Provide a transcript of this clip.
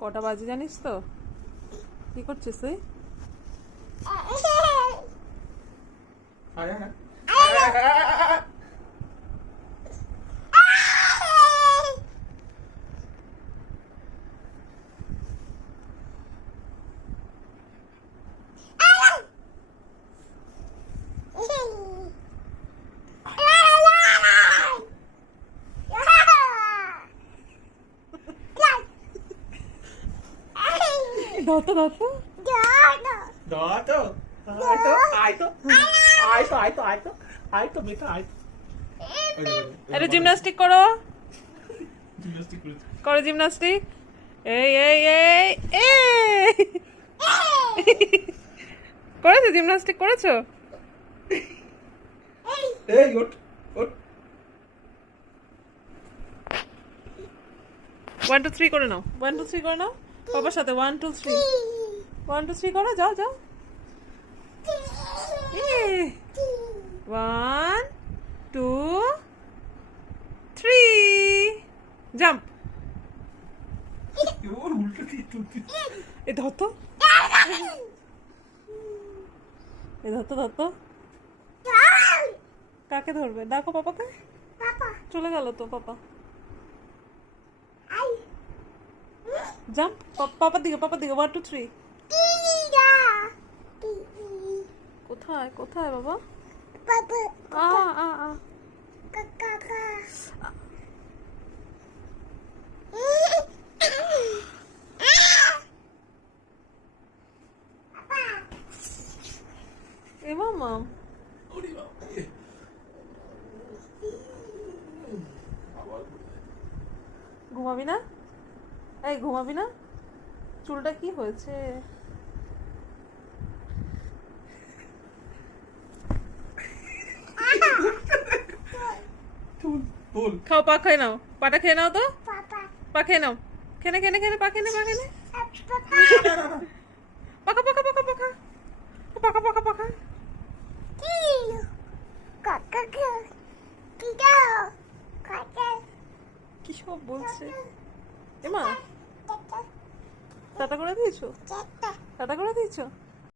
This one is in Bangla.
কটা বাজে জানিস তো? কি করছিস তুই? ধরতো ধরতো জিমনাস্টিক করো, করো জিমনাস্টিক। এই এই এই এই করেছো জিমনাস্টিক করেছো? 1 2 3 করে নাও, 1 2 3 করে নাও বাবার সাথে। 1 2 3 1 2 3 করো, যাও যাও। 1 2 3 জাম্প। এ ধরতো, এ ধরতো ধরতো। কাকে ধরবে? ডাকো পাপাকে। চলে গেল তো পাপা। জাম্প পাপার দিকে, পাপার দিকে। 1 2 3। কোথায় কোথায় বাবা? আ আ আ এ মামা ঘুমাবি না? এই ঘুমাবি না? চুলটা কি হয়েছে? খাও, পা খেয়ে নাও, পাটা খেয়ে নাও তো। পা খেয়ে নাও, খেনে খেনে খেনে পা খেনে, পা খেনে। পাকা পাকা পাকা পাকা পাকা পাকা পাকা। কি সব বলছে এমা? টাটা করে দিয়েছো? টাটা করে দিয়েছো?